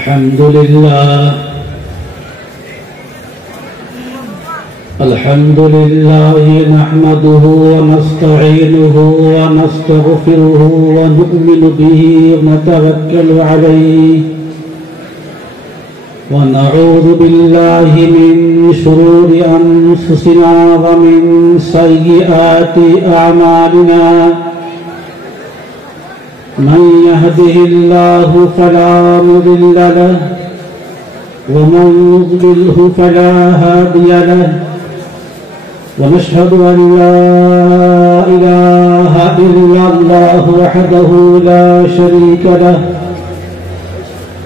الحمد لله نحمده ونستعينه ونستغفره ونؤمن به ونتوكل عليه ونعوذ بالله من شرور أنفسنا ومن سيئات أعمالنا من يهده الله فلا مضل له ومن يضلله فلا هادي له ونشهد أن لا إله إلا الله وحده لا شريك له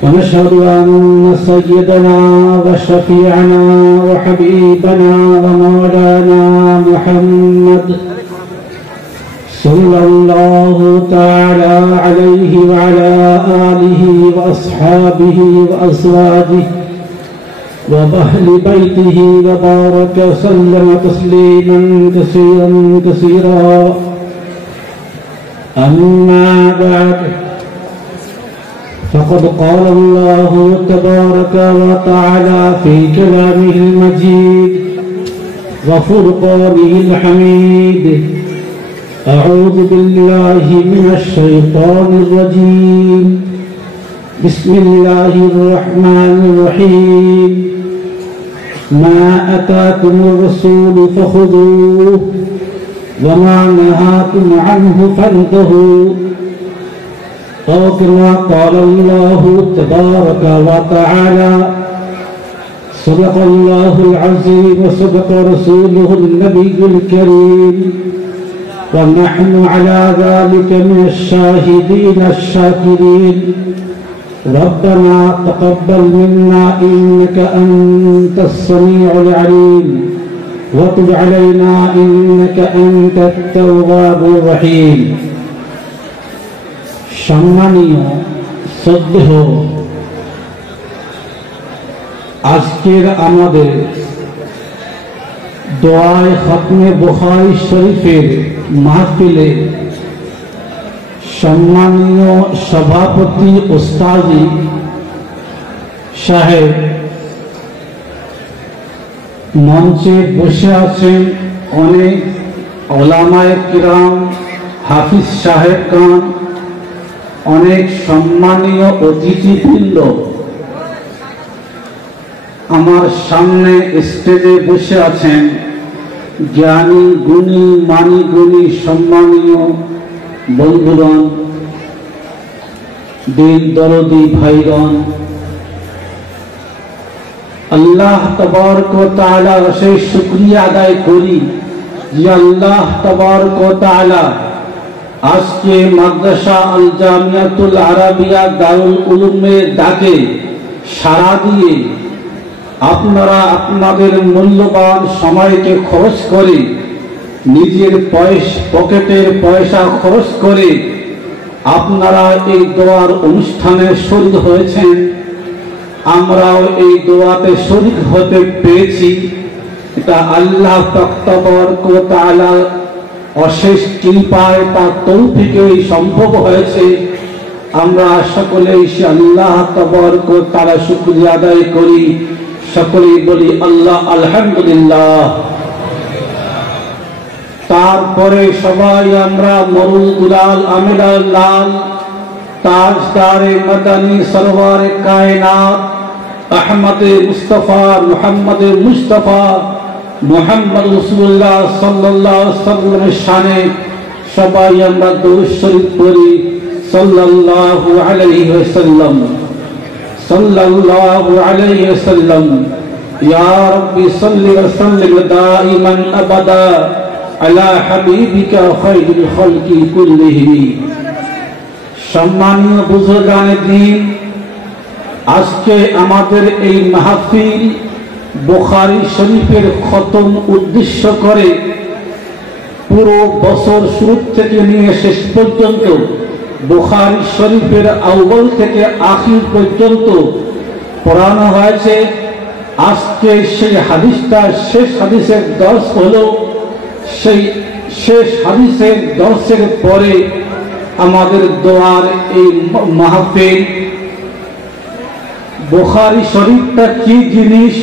ونشهد أن سيدنا وشفيعنا وحبيبنا ومولانا محمد صلى الله تعالى عليه وعلى آله وأصحابه وأزواجه وأهل بيته وبارك وسلم تسليما كثيرا كثيرا أما بعد فقد قال الله تبارك وتعالى في كلامه المجيد وفرقانه الحميد أعوذ بالله من الشيطان الرجيم بسم الله الرحمن الرحيم ما أتاكم الرسول فخذوه وما نهاكم عنه فانتهوا أو كما قال الله تبارك وتعالى صدق الله العظيم وصدق رسوله النبي الكريم ونحن على ذلك من الشاهدين الشاكرين ربنا تقبل منا إنك أنت السميع العليم وتب علينا إنك أنت التواب الرحيم সম্মানীয় শ্রদ্ধেয় আজকের আমাদের দোয়ায়ে খতমে বুখারী শরীফের মাহফিলে সম্মানীয় সভাপতি ওস্তাজি সাহেব মঞ্চে বসে আছেন, অনেক ওলামায়ে কিরাম, হাফিজ সাহেবগণ, অনেক সম্মানীয় অতিথিবৃন্দ আমার সামনে স্টেজে বসে আছেন, জ্ঞানী গুণী মানী গুণী সম্মানীয় বন্ধুগণ, দিন দরদি ভাইগণ, আল্লাহ তাবারক ওয়া তাআলার অশেষ শুকরিয়া আদায় করি যে আল্লাহ তাবারক ওয়া তাআলা আজকে মাদ্রাসা আল জামিয়াতুল আরাবিয়া দারুল উলুমের ডাকে সাড়া দিয়ে আপনারা আপনাদের মূল্যবান সময়কে খরচ করে, নিজের পকেটের পয়সা খরচ করে আপনারা এই দোয়ার অনুষ্ঠানে শরীক হয়েছেন। আমরাও এই দোয়াতে শরীক হতে পেরেছি। এটা আল্লাহ তাবারক ওয়া তাআলার অশেষ কৃপায়, তার তৌফিকেই সম্ভব হয়েছে। আমরা সকলেই আল্লাহ তাবারক ওয়া তাআলার শুকরিয়া আদায় করি, সকলেই বলি আল্লাহ আলহামদুলিল্লাহ। তারপরে সবাই আমরা মরুল গুলাল আমিরাল লাল তাজদারে মদনী সরওয়ারে কায়নাত আহমদে মুস্তাফা মুহাম্মদে মুস্তাফা মুহাম্মদ রাসূলুল্লাহ সাল্লাল্লাহু আলাইহি ওয়াসাল্লামের শানে সবাই আমরা দরুদ শরীফ পড়ি। সাল্লাল্লাহু আলাইহি ওয়াসাল্লাম, সাল্লাল্লাহু আলাইহি ওয়াসাল্লাম। ইয়া রাব্বি সাল্লি ওয়া সাল্লিম দাইমান আবাদা আলা হাবিবিকা খায়রুল খালকি কুল্লিহিম। সম্মানীয় বুজুর্গানে দ্বীন, আজকে আমাদের এই মাহফিল বুখারী শরীফের খতম উদ্দেশ্য করে পুরো বছর শুরু থেকে নিয়ে শেষ পর্যন্ত বুখারী শরীফের আউয়াল থেকে আখির পর্যন্ত পড়ানো হয়েছে। আজকে সেই হাদিসটা শেষ হাদিসের দর্শ হলো। সেই শেষ হাদিসের দর্শের পরে আমাদের দোয়ার এই মাহফিল বুখারী শরীফটা কি জিনিস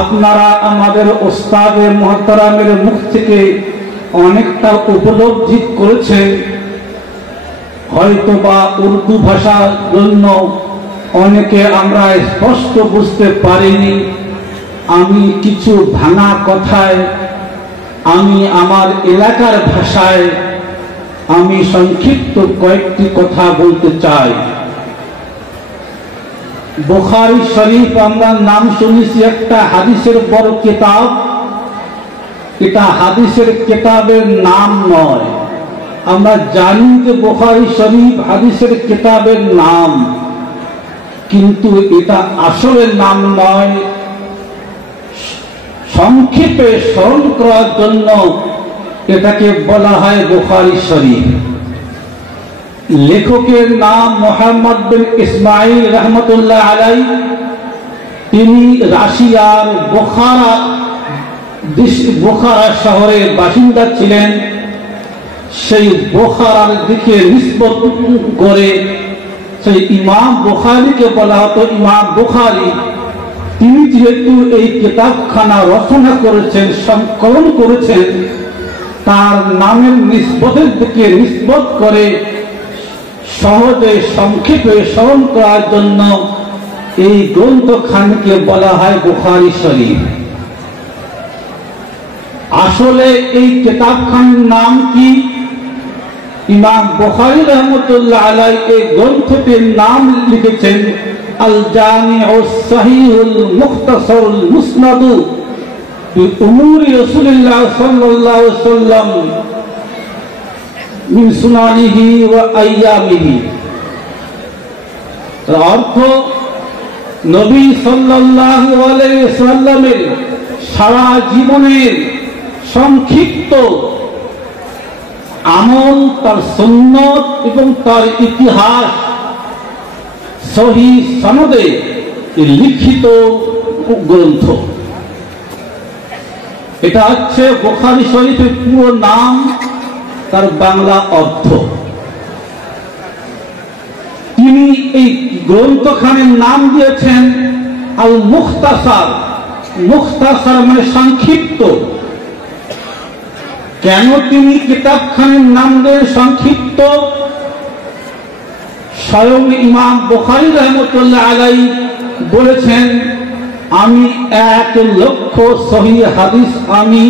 আপনারা আমাদের ওস্তাদে মুহতারামের মুখ থেকে অনেকটা উপলব্ধি করেছেন। হয়তোবা উর্দু ভাষার জন্য অনেকে আমরা স্পষ্ট বুঝতে পারিনি। আমি কিছু ভাঙা কথায়, আমি আমার এলাকার ভাষায় আমি সংক্ষিপ্ত কয়েকটি কথা বলতে চাই। বুখারী শরীফ আমরা নাম শুনেছি, একটা হাদিসের বড় কিতাব। এটা হাদিসের কিতাবের নাম নয়। আমরা জানি যে বুখারী শরীফ হাদিসের কিতাবের নাম, কিন্তু এটা আসলে নাম নয়। সংক্ষেপে স্মরণ করার জন্য এটাকে বলা হয় বুখারী শরীফ। লেখকের নাম মুহাম্মদ বিন ইসমাইল রহমতুল্লাহ আলাইহি। তিনি রাশিয়ার বোখারা শহরের বাসিন্দা ছিলেন। সেই বোখারার দিকে নিসবত করে সেই ইমাম বুখারীকে বলা হতো ইমাম বুখারী। তিনি যেহেতু এই কিতাবখানা রচনা করেছেন, সংকলন করেছেন, তার নামের নিসবতের দিকে নিসবত করে সহজে সংক্ষেপে স্মরণ করার জন্য এই গ্রন্থখানিকে বলা হয় বুখারী শরীফ। আসলে এই কিতাবখানার নাম কি? ইমাম বুখারী রহমতুল্লাহ আলাইহি এই গ্রন্থটির নাম লিখেছেন আল জামিউস সহিহুল মুখতাসারুল মুসনাদ বিউমুরি রাসূলিল্লাহ সাল্লাল্লাহু আলাইহি ওয়াসাল্লাম মিন সুনানিহি ওয়া আইয়ামিহি। অর্থ, নবী সাল্লাল্লাহু আলাইহি ওয়াসাল্লামের সারা জীবনের সংক্ষিপ্ত আমল, তার সুন্নত এবং তার ইতিহাস সহিহ সনদে লিখিত গ্রন্থ। এটা হচ্ছে বুখারী শরীফের পুরো নাম, তার বাংলা অর্থ। তিনি এই গ্রন্থখানের নাম দিয়েছেন আল মুখতাসার। মুখতাসার মানে সংক্ষিপ্ত। কেন তিনি কিতাবখানের নাম দেন সংক্ষিপ্ত? স্বয়ং ইমাম বুখারী রহমতুল্লাহ আলাইহি বলেছেন, আমি 1,00,000 সহিহ হাদিস আমি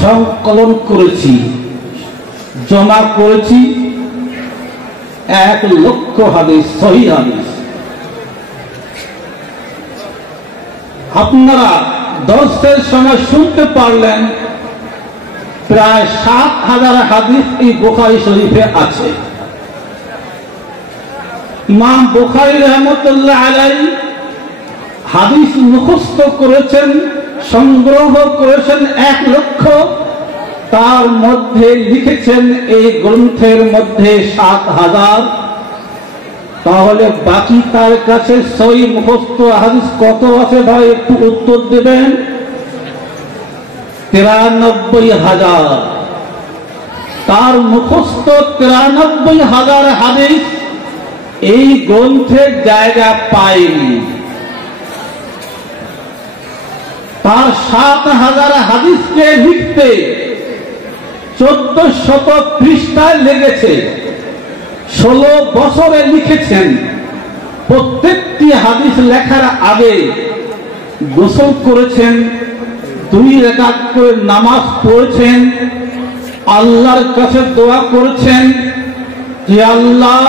সংকলন করেছি, জমা করেছি। 1,00,000 হাদিস, সহিহ হাদিস। আপনারা দর্শের সময় শুনতে পারলেন প্রায় 7,000 হাদিস এই বুখারী শরীফে আছে। ইমাম বুখারী রহমতুল্লাহ আলাইহি হাদিস মুখস্থ করেছেন, সংগ্রহ করেছেন 1,00,000। তার মধ্যে লিখেছেন এই গ্রন্থের মধ্যে 7,000। তাহলে বাকি তার কাছে সহিহ মুখস্থ হাদিস কত আছে ভাই? একটু উত্তর দেবেন। 93,000। তার মুখস্থ 93,000 হাদিস এই গ্রন্থের জায়গা পায়নি। তার 7,000 হাদিসকে লিখতে 1400 পৃষ্ঠায় লেগেছে। 16 বছরে লিখেছেন। প্রত্যেকটি হাদিস লেখার আগে গোসল করেছেন, 2 রাকাত করে নামাজ পড়েছেন, আল্লাহর কাছে দোয়া করেছেন যে আল্লাহ,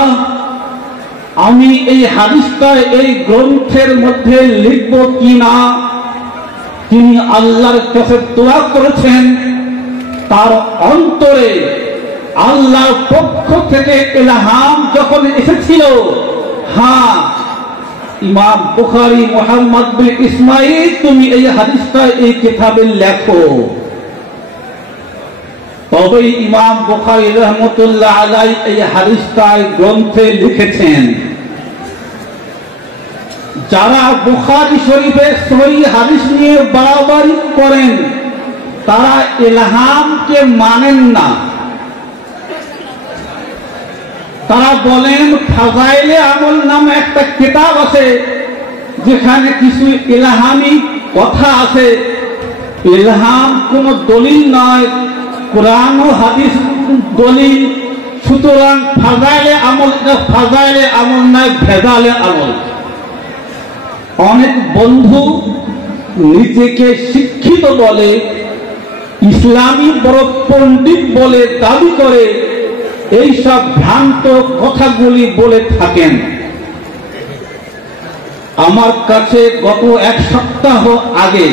আমি এই হাদিসটা এই গ্রন্থের মধ্যে লিখব কিনা। তিনি আল্লাহর কাছে দোয়া করেছেন। তার অন্তরে আল্লাহর পক্ষ থেকে ইলহাম যখন এসেছিল, হ্যাঁ ইমাম বুখারী মুহাম্মদ বিন ইসমাইল, তুমি এই হাদিসটা এই কিতাবে লেখো। তবেই ইমাম বুখারী রহমতুল্লাহ আলাইহি এই হাদিসটা গ্রন্থে লিখেছেন। যারা বুখারী শরীফের সহিহ হাদিস নিয়ে বাড়াবাড়ি করেন, তারা ইলহামকে মানেন না। তারা বলেন ফাজাইলে আমল নামে একটা কিতাব আছে, যেখানে কিছু ইলহামি কথা আছে। ইলহাম কোন দলিল নয়, কোরআন ও হাদিস দলিল। সুতরাং ফাজাইলে আমল নয়, ভেজালে আমল। অনেক বন্ধু নিজেকে শিক্ষিত বলে, ইসলামী বড় পণ্ডিত বলে দাবি করে, এইসব ভ্রান্ত কথাগুলি বলে থাকেন। আমার কাছে গত এক সপ্তাহ আগে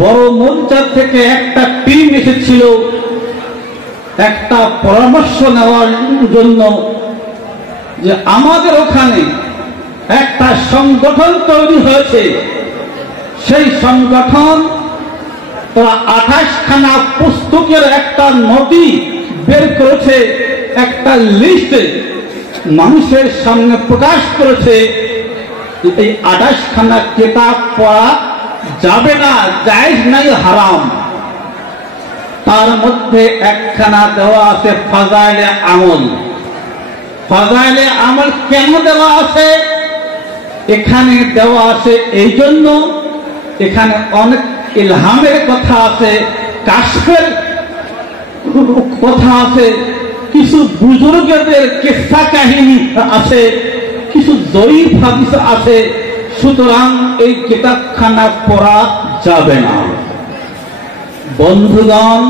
বড় মঞ্চা থেকে একটা টিম এসেছিল একটা পরামর্শ নেওয়ার জন্য, যে আমাদের ওখানে একটা সংগঠন তৈরি হয়েছে। সেই সংগঠন তারা 28খানা পুস্তকের একটা নথি বের করেছে, একটা লিস্ট মানুষের সামনে প্রকাশ করেছে। এই 28খানা কিতাব পড়া যাবে না, জায়েজ নাই, হারাম। তার মধ্যে একখানা দেওয়া আছে ফাজাইলে আমল। ফাজাইলে আমল কেন দেওয়া আছে? এখানে দেওয়া আছে এই জন্য, এখানে অনেক ইলহামের কথা আছে, কাশফের কথা আছে, কিছু বুজুর্গদের কিস্সা কাহিনী আছে, কিছু জয়ীফ হাদিস আছে। সুতরাং এই কিতাবখানা পড়া যাবে না। বন্ধুগণ,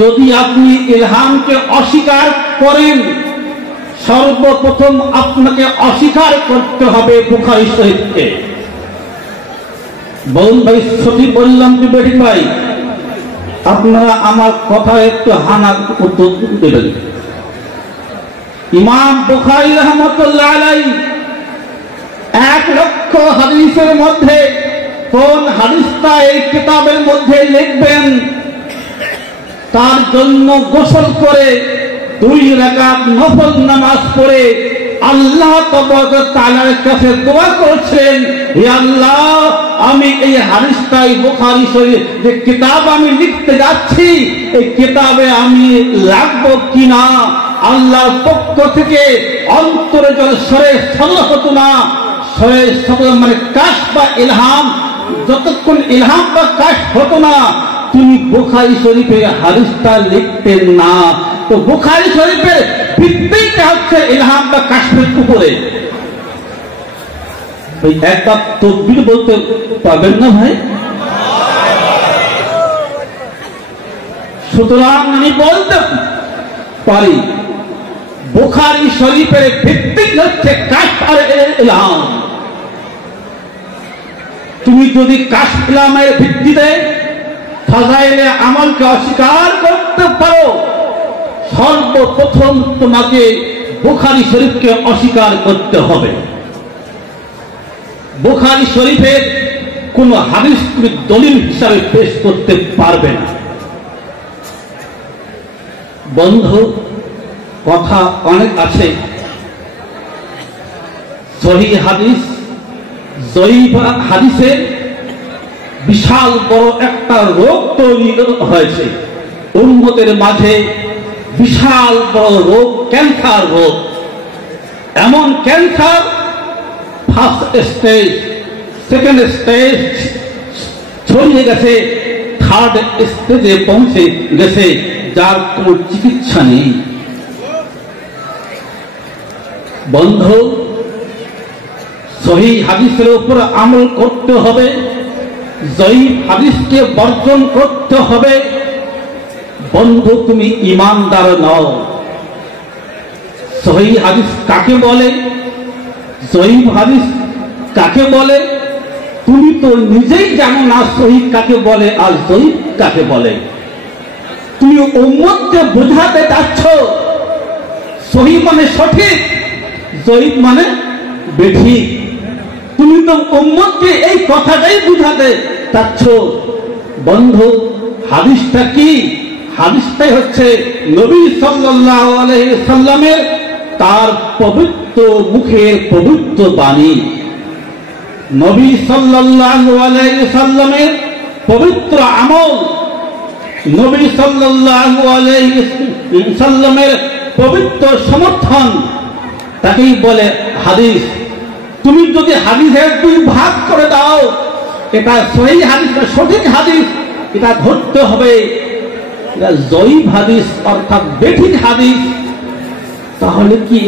যদি আপনি ইলহামকে অস্বীকার করেন, সর্বপ্রথম আপনাকে অস্বীকার করতে হবে বুখারী শরীফকে। বলুন ভাই, সঠিক বললাম কি বেঠিক ভাই? আপনারা আমার কথা একটু হানা উত্তর দেবেন। ইমাম বুখারী রাহমাতুল্লাহ আলাইহি 1,00,000 হাদিসের মধ্যে কোন হাদিসটা এই কিতাবের মধ্যে লিখবেন, তার জন্য গোসল করে 2 রাকাত নফল নামাজ পড়ে আল্লাহ তাআলার কাছে দোয়া করেছেন, হে আল্লাহ, আমি এই হাদিসটাই বুখারী শরীফ যে কিতাব আমি লিখতে যাচ্ছি, এই কিতাবে আমি লাগবো কিনা। আল্লাহর পক্ষ থেকে অন্তরে যেন সরে সরল হতো না। সরে সরল মানে কাশ বা ইলহাম, যতক্ষণ ইলহাম বা কাশ হতো না, তুমি বুখারী শরীফে হাদিসটা লিখতেন না। তো বুখারী শরীফের ভিত্তিটা হচ্ছে ইলহাম বা কাশফের উপরে। একবার তাকবীর বলতে পারবেন না ভাই? সুতরাং আমি বলতে পারি, বুখারী শরীফের ভিত্তি হচ্ছে কাশফ আর ইলহাম। তুমি যদি কাশফ ইলহামের ভিত্তিতে ফাজাইলে আমলকে অস্বীকার করতে পারো, সর্বপ্রথম তোমাকে বুখারী শরীফকে অস্বীকার করতে হবে। বুখারী শরীফের কোন হাদিস তুমি দলিল হিসাবে পেশ করতে পারবে না। বন্ধু, কথা অনেক আছে। সহিহ হাদিস, জয়ীফ হাদিসের বিশাল বড় একটা রোগ তৈরি হয়েছে উম্মতের মাঝে। বিশাল বড় রোগ, ক্যান্সার রোগ। এমন cancer first stage, second stage ছড়িয়ে গেছে, থার্ড স্টেজে পৌঁছে গেছে, যার কোনো চিকিৎসা নেই। বন্ধু, সহিহ হাদিসের উপর আমল করতে হবে, জয়ীফ হাদিসকে বর্জন করতে হবে। বন্ধু, তুমি ঈমানদার নও। সহিহ হাদিস কাকে বলে, জয়ীফ হাদিস কাকে বলে, তুমি তো নিজেই জানো না সহিহ কাকে বলে আর জয়ীফ কাকে বলে। তুমি উম্মতকে বোঝাতে চাচ্ছ সহিহ মানে সঠিক, জয়ীফ মানে বেঠিক। তুমি তো উম্মতকে এই কথাটাই বুঝাতে চাচ্ছ। বন্ধু, হাদিসটা কি? হাদিসটাই হচ্ছে নবী সাল্লাল্লাহু আলাইহি সাল্লামের তার পবিত্র মুখের পবিত্র বাণী। নবী সাল্লাল্লাহু আলাইহি সাল্লামের পবিত্র আমল, নবী সাল্লাল্লাহু আলাইহি সাল্লামের পবিত্র সমর্থন, তাকেই বলে হাদিস। তুমি যদি হাদিসের দুই ভাগ করে দাও, এটা সহিহ হাদিস বা সঠিক হাদিস, এটা ধরতে হবে এটা জয়ীফ হাদিস অর্থাৎ বেঠিক হাদিস। তাহলে কি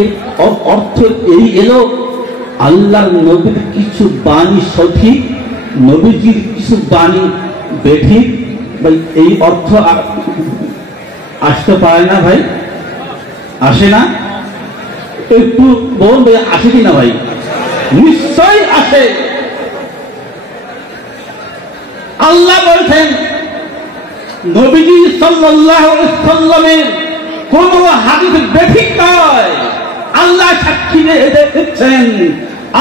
অর্থ এই এলো আল্লাহর নবীর কিছু বাণী সঠিক, নবীজির কিছু বাণী বেঠিক? ভাই এই অর্থ আসতে পারে না ভাই, আসে না? একটু বলুন ভাই, আসে কিনা ভাই? নিশ্চয় আসে। আল্লাহ বলছেন নবীজি সাল্লাল্লাহু আলাইহি সাল্লামের কোন হাদিস বেঠিক নয়। আল্লাহ সাক্ষী দিচ্ছেন।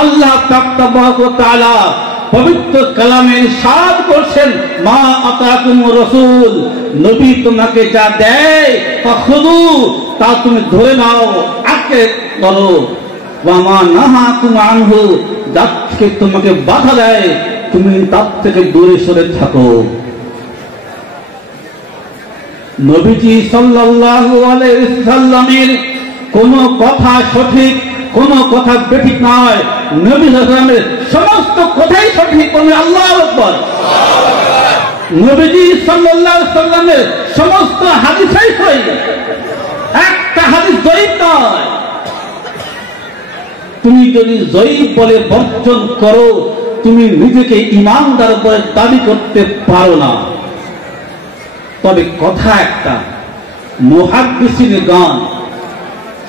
আল্লাহ তাবারাকা ওয়া তাআলা পবিত্র কালামে ইরশাদ করছেন, মা আতাকুমুর রাসূল, নবী তোমাকে যা দেয় ফাখুযু, তা তুমি ধরে নাও, আঁকড়ে ধরো। ওয়া মা নাহাকুম আনহু, যা থেকে তোমাকে বাধা দেয় তুমি তার থেকে দূরে সরে থাকো। নবীজি সাল্লাল্লাহু আলাইহি সাল্লামের কোন কথা সঠিক, কোন কথা বেঠিক নয়। নবী সাল্লাল্লাহু আলাইহি সাল্লামের সমস্ত কথাই সঠিক। আল্লাহু আকবার। নবীজি সাল্লাল্লাহু আলাইহি সাল্লামের সমস্ত হাদিসই সহিহ, একটা হাদিস জয়ীফ নয়। তুমি যদি জয়ীফ বলে বর্জন করো, তুমি নিজেকে ঈমানদার বলে দাবি করতে পারো না। তবে কথা একটা, মুহাদ্দিসিনগণ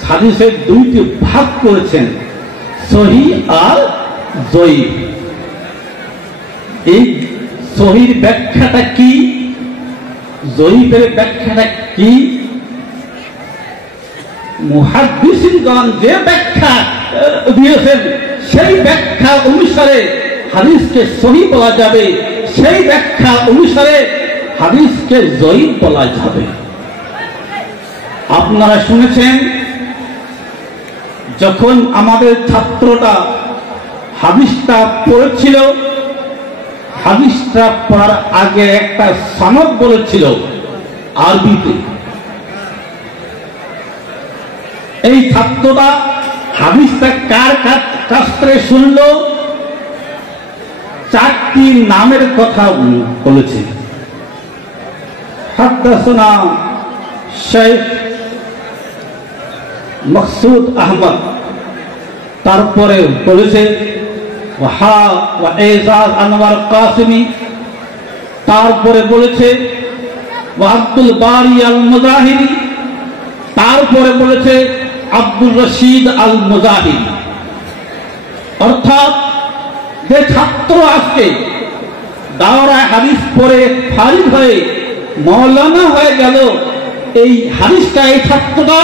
হাদিসের দুইটি ভাগ করেছেন, সহিহ আর জয়ীফ। এই সহিহর ব্যাখ্যাটা কি, জয়ীফের ব্যাখ্যাটা কি? মুহাদ্দিসিনগণ যে ব্যাখ্যা দিয়েছেন সেই ব্যাখ্যা অনুসারে হাদিসকে সহিহ বলা যাবে, সেই ব্যাখ্যা অনুসারে হাদিসকে জয়ীফ বলা যাবে। আপনারা শুনেছেন যখন আমাদের ছাত্রটা হাদিসটা পড়েছিল, হাদিসটা পড়ার আগে একটা সনদ বলেছিল আরবিতে। এই ছাত্রটা হাদিসটা কার কাছ থেকে শুনলো? চারটি নামের কথা বলেছে। হাদাসানা শেখ মকসুদ আহমদ, তারপরে বলেছে এজাজ আনোয়ার কাসিমি, তারপরে বলেছে আব্দুল বারি আল মুজাহিরি, তারপরে বলেছে আব্দুর রশিদ আল মুজাহিরি। অর্থাৎ যে ছাত্র আজকে দাওরায়ে হাদিস পড়ে ফারিগ হয়ে মাওলানা হয়ে গেল, এই হাদিসটা এই ছাত্রটা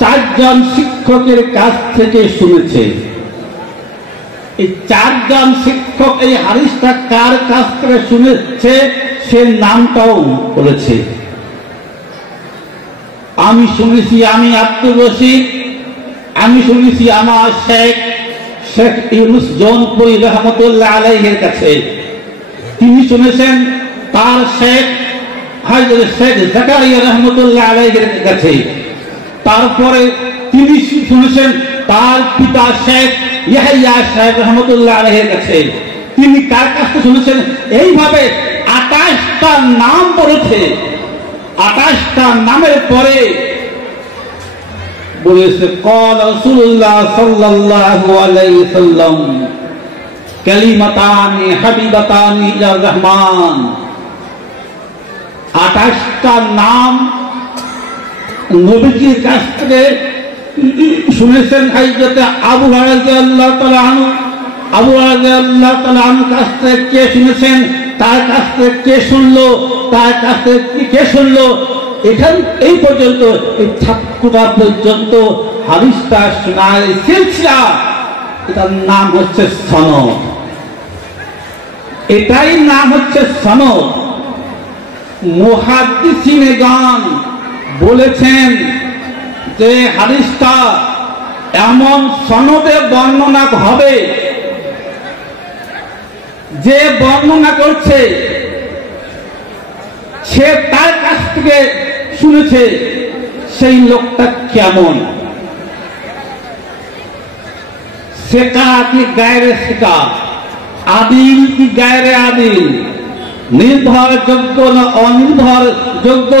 চারজন শিক্ষকের কাছ থেকে শুনেছে। এই চারজন শিক্ষক এই হাদিসটা কার কাছ থেকে শুনেছে সে নামটাও বলেছে। আমি শুনেছি আমি আব্দুর রশিদ, আমি শুনেছি আমার শেখ ইউনুস জৌনপুরি রহমতুল্লাহ আলাইহির কাছে, তিনি শুনেছেন তার শেখ জাকারিয়া রহমতুল্লাহ আলাইহির কাছে, তারপরে তিনি শুনেছেন তার পিতা শেখ ইয়াহইয়া সাহেব রহমতুল্লাহ আলাইহির কাছে, তিনি কার কাছ থেকে শুনেছেন। এইভাবে 28টা নাম বলেছে। 28টা নামের পরে বলেছে ক্বাল রাসূলুল্লাহ সাল্লাল্লাহু আলাইহি সাল্লাম কালিমাতানি হাবিবাতানি ইলা রহমান। 28টা নাম নবীজির কাছ থেকে শুনেছেন। হযরত আবু হুরায়রা রাদিয়াল্লাহু তাআলা আনহু, আবু হুরায়রা রাদিয়াল্লাহু তাআলা আনহু কাছ থেকে কে শুনেছেন, তার কাছ থেকে কে শুনলো, তার কাছ থেকে কে শুনলো, এখান এই পর্যন্ত এই ছাত্রটা পর্যন্ত হাদিসটা শোনার সিলসিলা, এটার নাম হচ্ছে সনদ। এটাই নাম হচ্ছে সনদ। মুহাদ্দিসিনগণ বলেছেন যে হাদিসটা এমন সনদে বর্ণনা হবে যে বর্ণনা করছে সে তার কাছ থেকে শুনেছে সেই লোকটা কেমন, সেকা কি গায়রে সেকা, আদিল কি গায়রে আদিল, নির্ভরযোগ্য না অনির্ভরযোগ্য,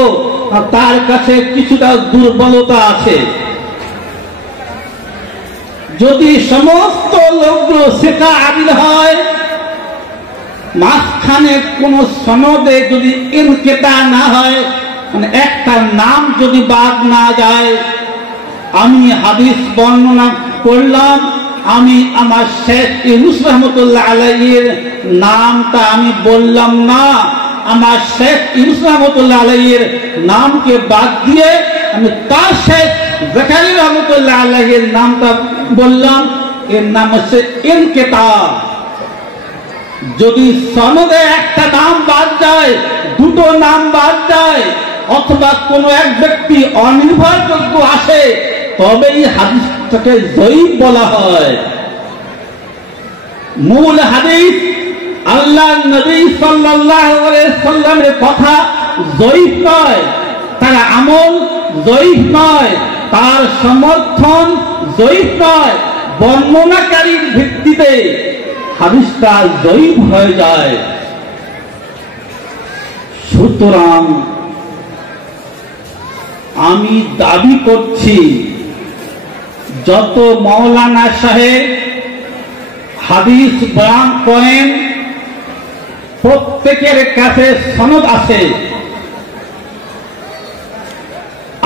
তার কাছে কিছুটা দুর্বলতা আছে। যদি সমস্ত লোকগুলো সেকা আদিল হয়, মাঝখানে কোন সনদে যদি ইনকিতা না হয়, মানে একটা নাম যদি বাদ না যায়, আমি হাদিস বর্ণনা করলাম, আমি আমার শেখ ইউনূস রহমতুল্লাহ আলাইহির নামটা আমি বললাম না, আমার শেখ ইউনূস রহমতুল্লাহ আলাইহির নামকে বাদ দিয়ে আমি তার শেখ জাকারিয়া রহমতুল্লাহ আলাইহির নামটা বললাম, এর নাম হচ্ছে ইনকিতা। যদি সনদে একটা নাম বাদ যায়, দুটো নাম বাদ যায়, অথবা কোনো এক ব্যক্তি অনির্ভরযোগ্য আসে, তবে এই হাদিসটাকে যঈফ বলা হয়। মূল হাদিস আল্লাহ নবী সাল্লাল্লাহু আলাইহি সাল্লামের কথা যঈফ নয়, তার আমল যঈফ নয়, তার সমর্থন যঈফ নয়, বর্ণনাকারীর ভিত্তিতে হাদিসটা যঈফ হয়ে যায়। সুতরাং আমি দাবি করছি, যত মাওলানা সাহেব হাদিস বয়ান করেন প্রত্যেকের কাছে সনদ আছে।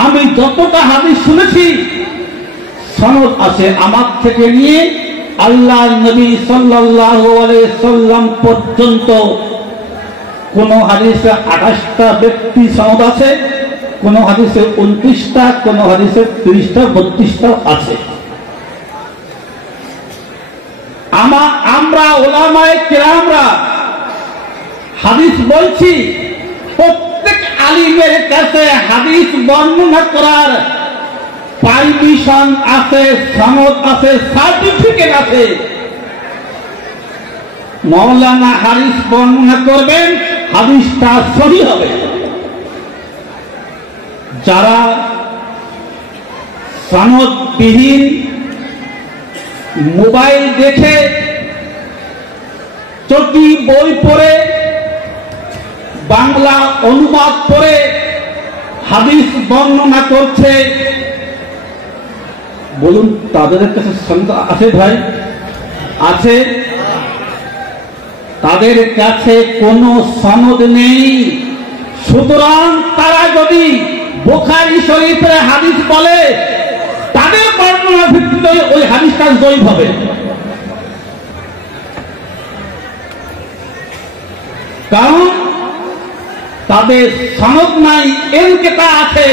আমি যতটা হাদিস শুনেছি সনদ আছে, আমার থেকে নিয়ে আল্লাহ নবী সাল্লাল্লাহু আলাইহি সাল্লাম পর্যন্ত। কোন হাদিসে 28টা ব্যক্তি সনদ আছে, কোন হাদিসে 29টা, কোন হাদিসে 30টা 32টা আছে। আমরা উলামায়ে কেরামরা হাদিস বলছি, প্রত্যেক আলিমের কাছে হাদিস বর্ণনা করার পারমিশন আছে, সনদ আছে, সার্টিফিকেট আছে। মাওলানা হাদিস বর্ণনা করবেন, হাদিসটা সহি হবে। যারা সনদবিহীন মোবাইল দেখে, চটি বই পড়ে, বাংলা অনুবাদ করে হাদিস বর্ণনা করছে, বলুন তাদের কাছে সনদ আছে? ভাই আছে? তাদের কাছে কোনো সনদ নেই। সুতরাং তারা যদি বুখারী শরীফের হাদিস বলে, তাদের বর্ণনার ভিত্তিতে ওই হাদিসটা যঈফ হবে। কারণ তাদের সনদ নাই, ইনকিতা আছে।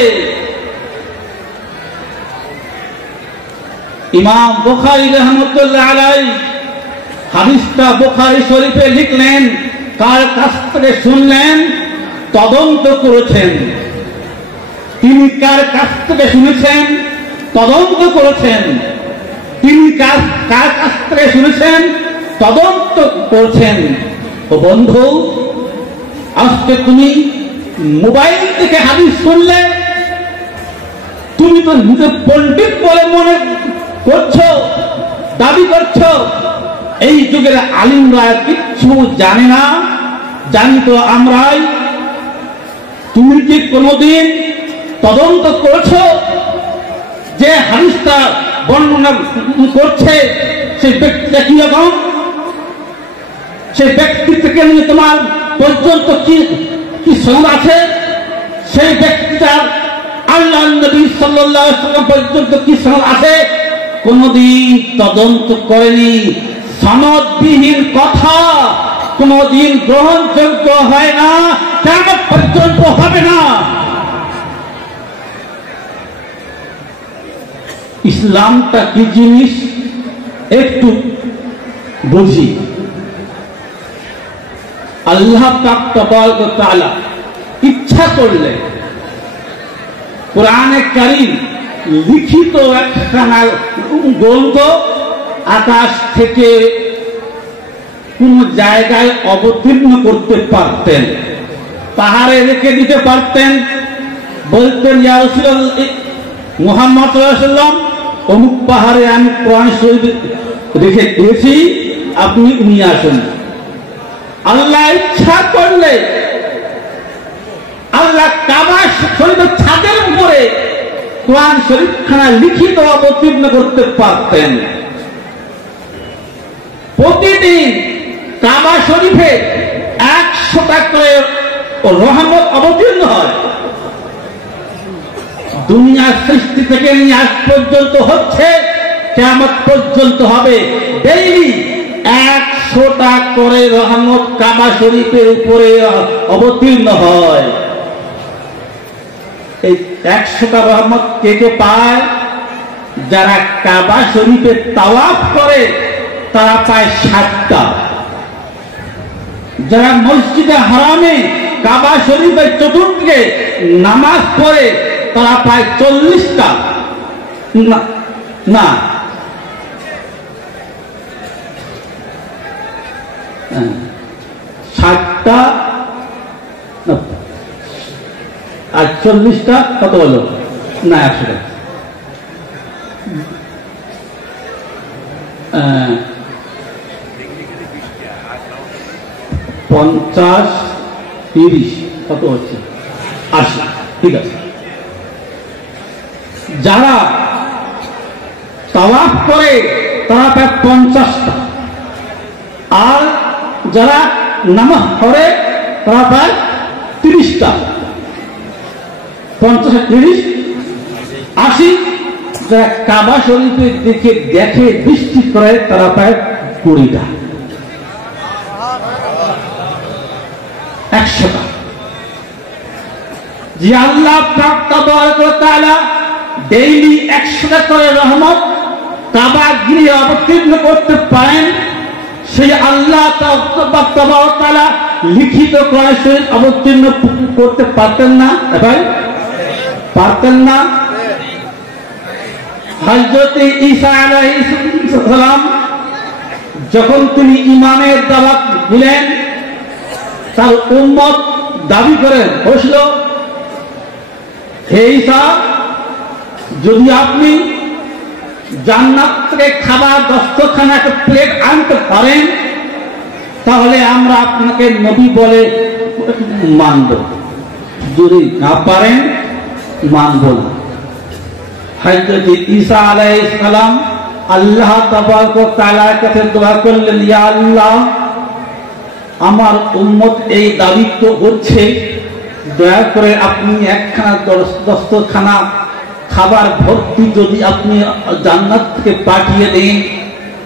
ইমাম বুখারী রাহমাতুল্লাহ আলাইহি হাদিসটা বুখারী শরীফে লিখলেন, কার কাছ থেকে শুনলেন? তদন্ত করেছেন। তিনি কার কাছ থেকে শুনেছেন? তদন্ত করেছেন। তিনি কার কাছ থেকে শুনেছেন? তদন্ত করেছেন। ও বন্ধু, আজকে তুমি মোবাইল থেকে হাদিস শুনলে, তুমি তো নিজে পণ্ডিত বলে মনে করছো, দাবি করছো। এই যুগের আলিমরা কিচ্ছু জানে না, জানি তো আমরাই। তুমি কি কোনদিন তদন্ত করেছো যে হাদিসটা বর্ণনা করছে সেই ব্যক্তিটা কি রকম? সেই ব্যক্তি থেকে নিয়ে তোমার পর্যন্ত কি সনদ আছে? সেই ব্যক্তিটা আল্লাহ নবী সাল্লাল্লাহু আলাইহি ওয়াসাল্লাম পর্যন্ত কি সনদ আছে? কোনদিন তদন্ত করেনি। সনদবিহীন কথা কোনদিন গ্রহণযোগ্য হয় না, কিয়ামত পর্যন্ত হবে না। ইসলামটা কি জিনিস একটু বুঝি। আল্লাহ পাক তাবারক ওয়া তাআলা ইচ্ছা করলে কোরআনে কারীম লিখিত একখানা গ্রন্থ আকাশ থেকে কোন জায়গায় অবতীর্ণ করতে পারতেন, পাহাড়ে রেখে দিতে পারতেন, বলতেন ইয়া রাসূলুল্লাহ মুহাম্মদ সাল্লাল্লাহু আলাইহি ওয়াসাল্লাম অমুক পাহাড়ে আমি কোরআন শরীফ রেখে দিয়েছি, আপনি নিয়ে আসুন। আল্লাহ ইচ্ছা করলে আল্লাহ কাবা শরীফের ছাদের উপরে কোরআন শরীফ খানা লিখিত অবতীর্ণ করতে পারতেন। প্রতিদিন কাবা শরীফে 100টা করে রহমত অবতীর্ণ হয়। দুনিয়ার সৃষ্টি থেকে নিয়ে আজ পর্যন্ত হচ্ছে, কিয়ামত পর্যন্ত হবে, ডেইলি 100টা করে রহমত কাবা শরীফের উপরে অবতীর্ণ হয়। এই 100টা রহমত কে কে পায়? যারা কাবা শরীফে তাওয়াফ করে তারা পায় 60টা। যারা মসজিদে হারামে কাবা শরীফের চতুর্দিকে নামাজ পড়ে তারা পায় 40টা। না 60টা আর 40টা কত হলো? না 100টা। 50, 30 কত হচ্ছে? 80। ঠিক আছে। যারা তাওয়াফ করে তারা পায় 50টা, আর যারা নামাজ পড়ে তারা পায় 30টা। 50, 30, 80। যারা কাবা শরীফের দিকে দেখে দৃষ্টি করে তারা পায় 20টা। 100টা। যে আল্লাহ তাআলা ডেইলি 100টা করে রহমত কাবা গৃহে অবতীর্ণ করতে পারেন, সেই আল্লাহ তাআলা লিখিত কোরআন শরীফ অবতীর্ণ করতে পারতেন না? ভাই পারতেন না? হযরত ঈসা আলাইহিস সালাম যখন তিনি ইমানের দাওয়াত দিলেন, তার উম্মত দাবি করেন বসল, হে ঈসা, যদি আপনি জান্নাত থেকে খাবার দস্তরখানা একটা প্লেট আনতে পারেন তাহলে আমরা আপনাকে নবী বলে মানব, যদি না পারেন মানব না। হযরত ঈসা আলাইহিস সালাম আল্লাহ তাবারক ওয়া তাআলার কাছে দোয়া করলেন, ইয়া আল্লাহ, আমার উম্মত এই দাবি তো করছে, দয়া করে আপনি একখানা দস্তরখানা খাবার ভর্তি যদি আপনি জান্নাত থেকে পাঠিয়ে দেন,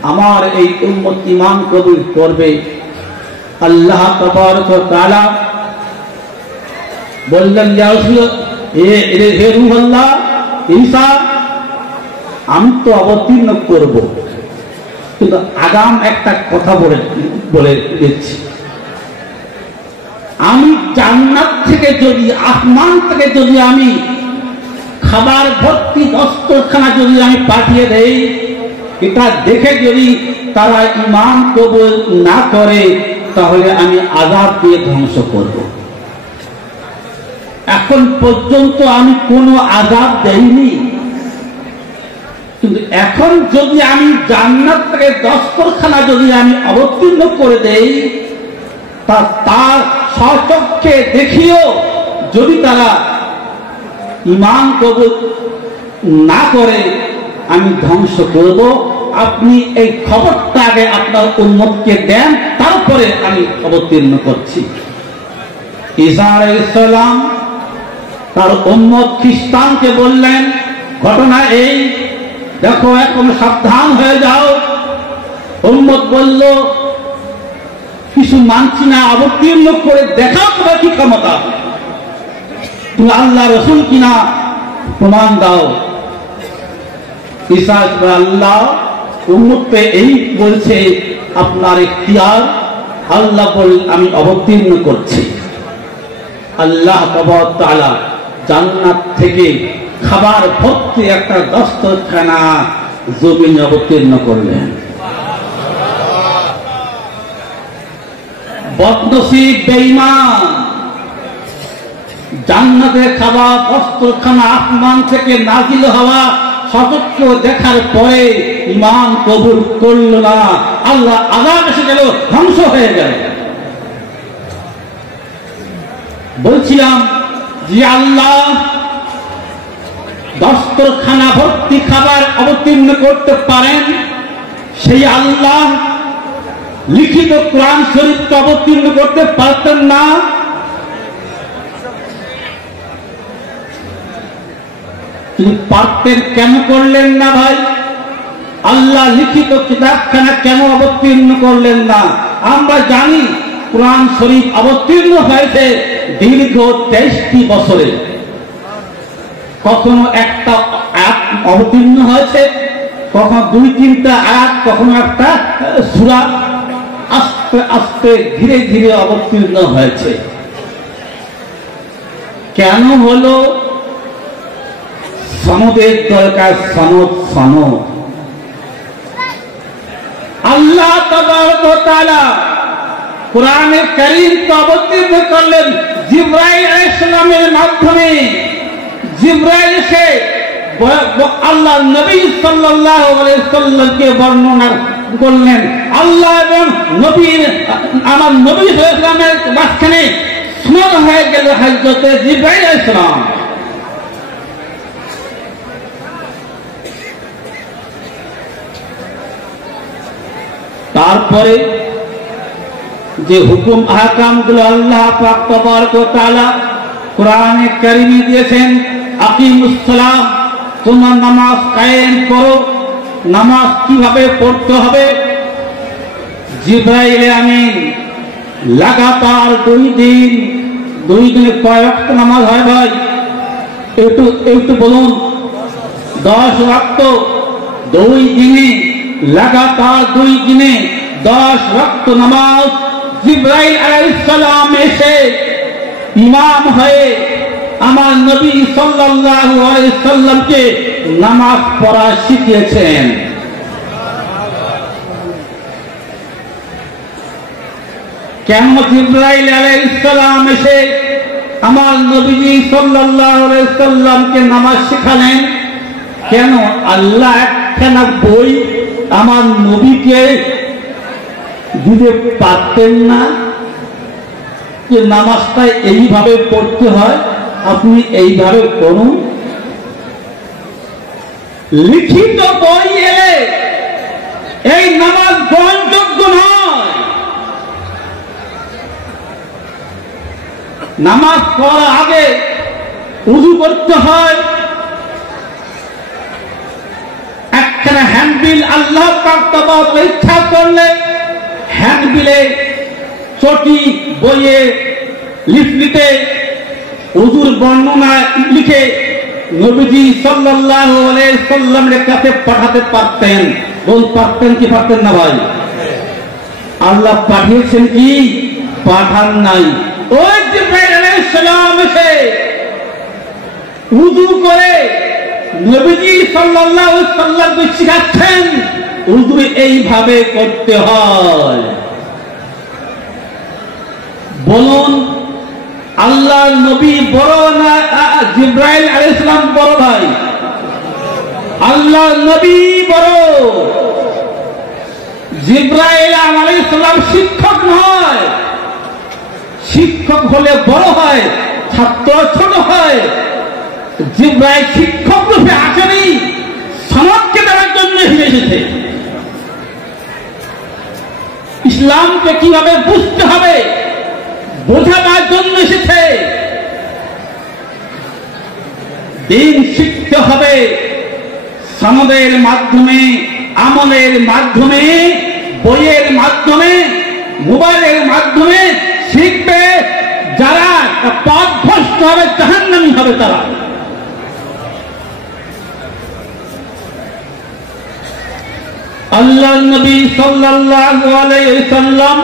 আমার এই উম্মত ঈমান কবুল করবে। আল্লাহ তাবারক ওয়া তাআলা বললেন, ইয়া রাসূলুল্লাহ, হে রূহুল্লাহ, ঈসা, আমি তো অবতীর্ণ করব, কিন্তু আগাম একটা কথা বলে দিচ্ছি, আমি জান্নাত থেকে যদি, আসমান থেকে যদি আমি খাবার ভর্তি দস্তরখানা যদি আমি পাঠিয়ে দেই, এটা দেখে যদি তারা ঈমান কবুল না করে তাহলে আমি আযাব দিয়ে ধ্বংস করব। এখন পর্যন্ত আমি কোনো আযাব দেইনি, কিন্তু এখন যদি আমি জান্নাত থেকে দস্তরখানা যদি আমি অবতীর্ণ করে দেই, তার স্বচক্ষে দেখিও যদি তারা ঈমান কবুল না করে আমি ধ্বংস করব। আপনি এই খবরটা আগে আপনার উম্মতকে দেন, তারপরে আমি অবতীর্ণ করছি। ঈসা আলাইহিস সালাম তার উম্মত খ্রিস্টানকে বললেন, ঘটনা এই, দেখো এখন সাবধান হয়ে যাও। উম্মত বলল, কিছু মানছি না, অবতীর্ণ করে দেখাও তোমার কি ক্ষমতা, তুমি আল্লাহ রাসূল কিনা প্রমাণ দাও। ঈসা আল্লাহ উম্মতকে এই বলছে, আপনার ইখতিয়ার, আল্লাহ বল আমি অবতীর্ণ করছি। আল্লাহ তাআলা জান্নাত থেকে খাবার ভর্তি একটা দস্তরখানা জমিনে অবতীর্ণ করলেন। বদনসিব বেঈমান জান্নাতের খাবার বস্ত্রখানা আসমান থেকে নাজিল হওয়া সচক্ষ দেখার পরে ঈমান কবুল করল না, আল্লাহ আযাব এসে গেল, ধ্বংস হয়ে গেল। বলছিলাম যে আল্লাহ দস্তরখানা ভর্তি খাবার অবতীর্ণ করতে পারেন, সেই আল্লাহ লিখিত কোরআন শরীফকে অবতীর্ণ করতে পারতেন না? তিনি পারতেন, কেন করলেন না ভাই? আল্লাহ লিখিত কিতাবখানা কেন অবতীর্ণ করলেন না? আমরা জানি কোরআন শরীফ অবতীর্ণ হয়েছে দীর্ঘ 23টি বছরে। কখনো একটা আয়াত অবতীর্ণ হয়েছে, কখনো 2-3টা আয়াত, কখনো একটা সূরা, আস্তে আস্তে ধীরে ধীরে অবতীর্ণ হয়েছে। কেন হলো? সনদের দরকার, সনদ সনদ। আল্লাহ তাবারক ওয়া তাআলা কোরআনে কারীমকে অবতীর্ণ করলেন জিবরাইল আলাইহিস সালামের মাধ্যমে। জিবরাইল এসে আল্লাহ নবী সাল্লাল্লাহু আলাইহি সাল্লামকে বর্ণনা করলেন। আল্লাহ এবং নবীর, আমার নবী সাল্লাল্লাহু আলাইহি সাল্লামের মাঝখানে সনদ হয়ে গেল হযরত জিবরাইল আলাইহিস সালাম। তারপরে যে হুকুম আহকাম গুলো আল্লাহ পাক তাবারক ওয়া তাআলা কোরআনে কারীমে দিয়েছেন, আকিমুস সালাহ, তোমরা নামাজ কায়েম করো। নামাজ কিভাবে পড়তে হবে? জিবরাইল আমিন লাগাতার 2 দিনে কয় ওয়াক্ত নামাজ হয় ভাই? একটু বলুন। 10 ওয়াক্ত। 2 দিনে লাগাতার 2 দিনে 10 ওয়াক্ত নামাজ। জিবরাইল আলাইহিস সালাম এসে ইমাম হয়ে আমার নবী সাল্লাল্লাহু আলাইহি সাল্লামকে নামাজ পড়া শিখিয়েছেন। কেন জিবরাইল আলাইহিস সালাম এসে আমার নবী সাল্লাল্লাহু আলাইহি সাল্লামকে নামাজ শেখালেন? কেন? আল্লাহ একখানা বই আমার নবীকে দিতে পারতেন না যে নামাজটা এইভাবে পড়তে হয়, আপনি এইভাবে করুন? লিখিত বই এলে এই নামাজ গ্রহণযোগ্য নয়। নামাজ পড়ার আগে উযু করতে হয়। একখানা হ্যান্ডবিল আল্লাহ পাক তাবারক ইচ্ছা করলে হ্যান্ডবিলে, চটি, বইয়ে, লিফলেটে উযুর বর্ণনা লিখে নবীজি সাল্লাল্লাহু আলাইহি সাল্লামের কাছে পাঠাতে পারতেন। পারতেন কি পারতেন না ভাই? আল্লাহ পাঠিয়েছেন কি? পাঠান নাই। ওই জিবরাইল আলাইহিস সালাম এসে উযু করে নবীজি সাল্লাল্লাহু আলাইহি সাল্লামকে শিখাচ্ছেন উযু এইভাবে করতে হয়। বলুন, আল্লাহ নবী বড় না জিবরাইল আলাইহিস সালাম বড় ভাই? আল্লাহ নবী বড়। জিবরাইল আলাইহিস সালাম শিক্ষক নয়। শিক্ষক হলে বড় হয়, ছাত্র ছোট হয়। জিবরাইল শিক্ষক রূপে আসেনি, সনদকে দেওয়ার জন্য এসেছে। ইসলামকে কিভাবে বুঝতে হবে বোঝাবার জন্য এসেছে। দিন শিখতে হবে সনদের মাধ্যমে, আমলের মাধ্যমে, বইয়ের মাধ্যমে, মোবাইলের মাধ্যমে শিখবে। যারা পথভ্রষ্ট হবে, জাহান্নামী হবে তারা। আল্লাহ নবী সাল্লাল্লাহু আলাইহি সাল্লাম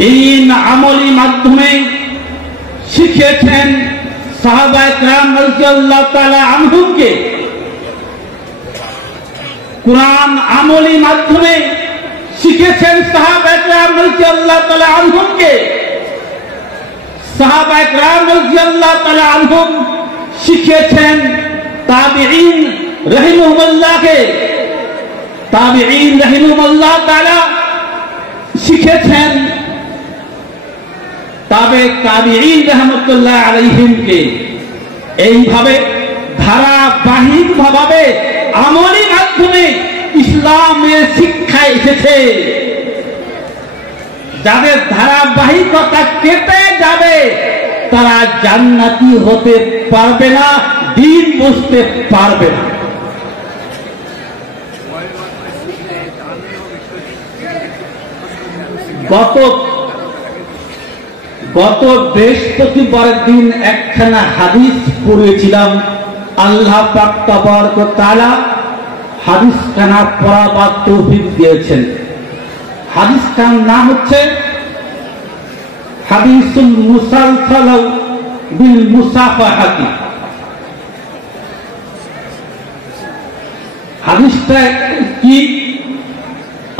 দিন আমলি মাধ্যমে শিখিয়েছেন সাহাবায়ে কেরাম রাদিয়াল্লাহু তাআলা আনহুমকে। কুরআন আমলি মাধ্যমে শিখেছেন সাহাবায়ে কেরাম রাদিয়াল্লাহু তাআলা আনহুমকে। সাহাবায়ে কেরাম রাদিয়াল্লাহু তাআলা আনহুম শিখিয়েছেন, তাবিঈন রাহিমাহুল্লাহকে, তাবিঈন রাহিমাহুল্লাহ তাআলা শিখেছেন তাবিঈন রাহমাতুল্লাহ আলাইহিমকে। এইভাবে ধারাবাহিকভাবে আমলি মাধ্যমে ইসলামের শিক্ষা এসেছে। যাদের ধারাবাহিকতা কেটে যাবে তারা জান্নাতি হতে পারবে না, দ্বীন বুঝতে পারবে না। গত বৃহস্পতিবারের দিন একখানা হাদিস পড়েছিলাম। আল্লাহ পাক তাবারক ওয়া তাআলা হাদিসখানা পড়াবার তৌফিক দিয়েছেন। হাদিসটার নাম হচ্ছে হাদিসুল মুসালসাল বিল মুসাফাহাতি। হাদিসটা কি?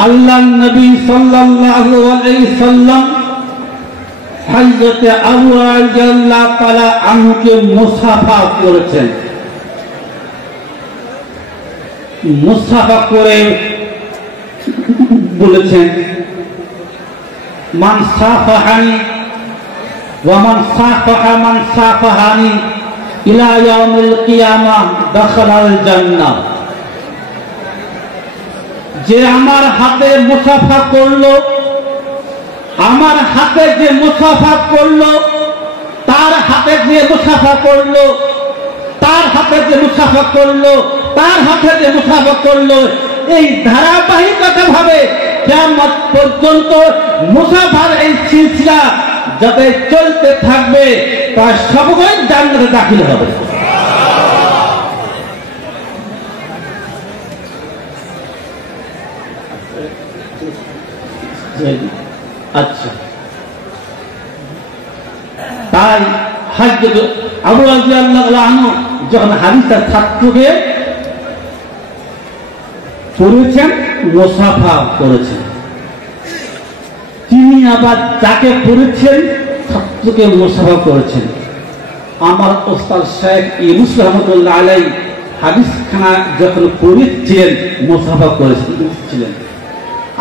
আল্লাহ নবী সাল্লাল্লাহু আলাইহি সাল্লাম হযরত আবু রাদিয়াল্লাহু তাআলা আনহুকে মুসাফা করেছেন। মুসাফা করে বলেছেন, মান সাফাহানি ওয়া মান সাফাহা মান সাফাহানি ইলা ইয়াউমিল কিয়ামাহ দাখালাল জান্নাহ। যে আমার হাতে মুসাফা করলো, আমার হাতে যে মুসাফা করলো, তার হাতে যে মুসাফা করলো, তার হাতে যে মুসাফা করলো, তার হাতে যে মুসাফা করলো, এই ধারাবাহিকতা ভাবে কিয়ামত পর্যন্ত মুসাফার এই সিলসিলা যাতে চলতে থাকবে, তার সবগুলো জান্নাতে দাখিল হবে। আচ্ছা, তাই হযরত আবু রাদিয়াল্লাহু আনহু যখন হাদিসটা ছাত্রকে পড়েছেন, মুসাফা করেছেন, তিনি আবার যাকে পড়েছেন ছাত্রকে মুসাফা করেছেন। আমার ওস্তাদ শেখ ইউনূস রহমাতুল্লাহ আলাইহি হাদিসখানা যখন পড়েছিলেন মুসাফা করেছিলেন।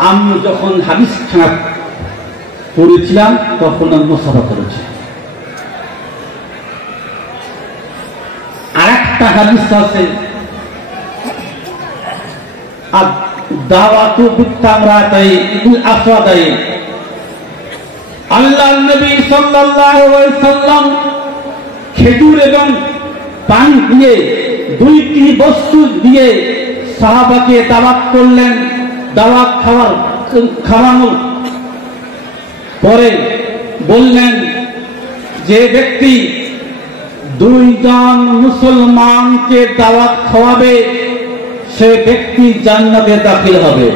আমি যখন হাদিসখানা পড়েছিলাম তখন মুসাফা করেছি। আর একটা হাদিস আছে, দাওয়াতু বিত্তামরাতাই ইবুল আসওয়াদাই। আল্লাহ নবী সাল্লাল্লাহু আলাইহি সাল্লাম খেজুর এবং পানি দিয়ে, দুইটি বস্তু দিয়ে সাহাবাকে দাওয়াত করলেন। দাওয়াত খাওয়ানোর পরে বললেন, যে ব্যক্তি দুইজন মুসলমানকে দাওয়াত খাওয়াবে সে ব্যক্তি জান্নাতে দাখিল হবে।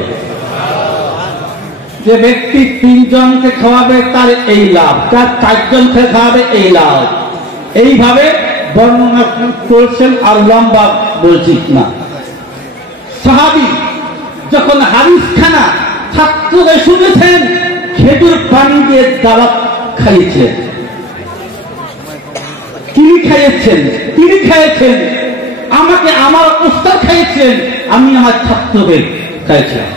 যে ব্যক্তি তিনজনকে খাওয়াবে তার এই লাভ, তার চারজনকে খাওয়াবে এই লাভ। এইভাবে বর্ণনা করছেন, আর লম্বা বলছি না। সাহাবী যখন হাদিসখানা ছাত্রদের শুনেছেন, খেজুর পানি দিয়ে দাওয়াত খাইয়েছেন। তিনি খাইয়েছেন, তিনি খাইয়েছেন, আমাকে আমার উস্তাদ খাইয়েছেন, আমি আমার ছাত্রদের খাইয়েছিলাম।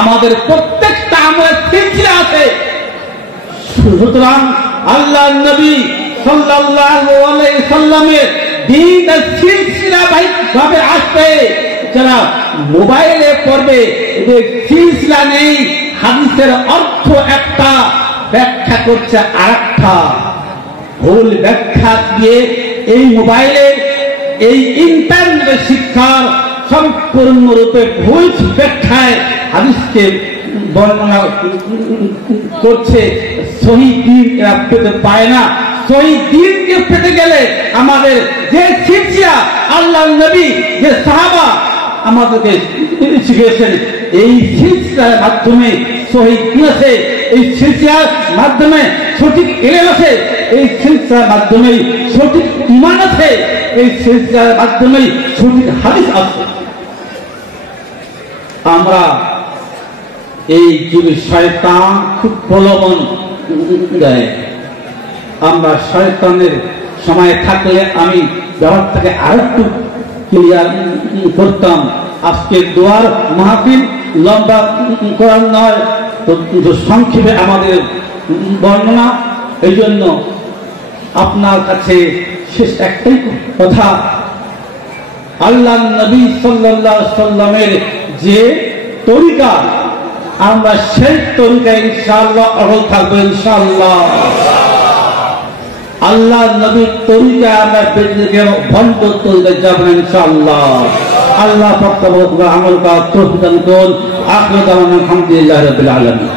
আমাদের প্রত্যেকটা আমাদের সিলসিলা আছে। সুতরাং আল্লাহ নবী সাল্লাল্লাহু আলাইহি সাল্লামের দ্বীনের সিলসিলা ভাবে আসবে। যারা মোবাইলে পড়বে, এদের সিলসিলা নেই, হাদিসের অর্থ একটা, ব্যাখ্যা করছে আরেকটা। ভুল ব্যাখ্যা দিয়ে এই মোবাইলে, এই ইন্টারনেটের শিক্ষার সম্পূর্ণরূপে ভুল ব্যাখ্যায় হাদিসকে বর্ণনা করছে। সহিহ দ্বীন এরা পেতে পায় না। সহিহ দ্বীনকে পেতে গেলে আমাদের যে শিক্ষা আল্লাহ নবী, যে সাহাবা আমাদেরকে শিখিয়েছেন, এই শিক্ষার মাধ্যমে সহিহ দ্বীন আছে, এই শিক্ষার মাধ্যমে সঠিক ইলম আছে, এই শিক্ষার মাধ্যমে সঠিক ঈমান আছে, এই শিক্ষার মাধ্যমে সঠিক হাদিস আছে। আমরা এই যুগে শয়তান খুব প্রলোভন দেয়। আমরা শয়তানের সময় থাকলে আমি ব্যাপারটাকে আরেকটু ক্লিয়ার করতাম। আজকে দোয়ার মাহফিল লম্বা করার নয়, তো সংক্ষেপে আমাদের বর্ণনা। এই জন্য আপনার কাছে শেষ একটাই কথা, আল্লাহ নবী সাল্লাল্লাহু আলাইহি সাল্লামের যে তরিকা, আমরা সেই তরিকায় ইনশাআল্লাহ অটল থাকবো ইনশাআল্লাহ। আল্লাহ নবীর তরিকায় আমরা বেঁচে ভণ্ড তরিকায় যাবো ইনশাআল্লাহ। আল্লাহ পাক আমল করার তৌফিক দান করুন। আখির দাওয়ানা আলহামদুলিল্লাহি রাব্বিল আলামিন।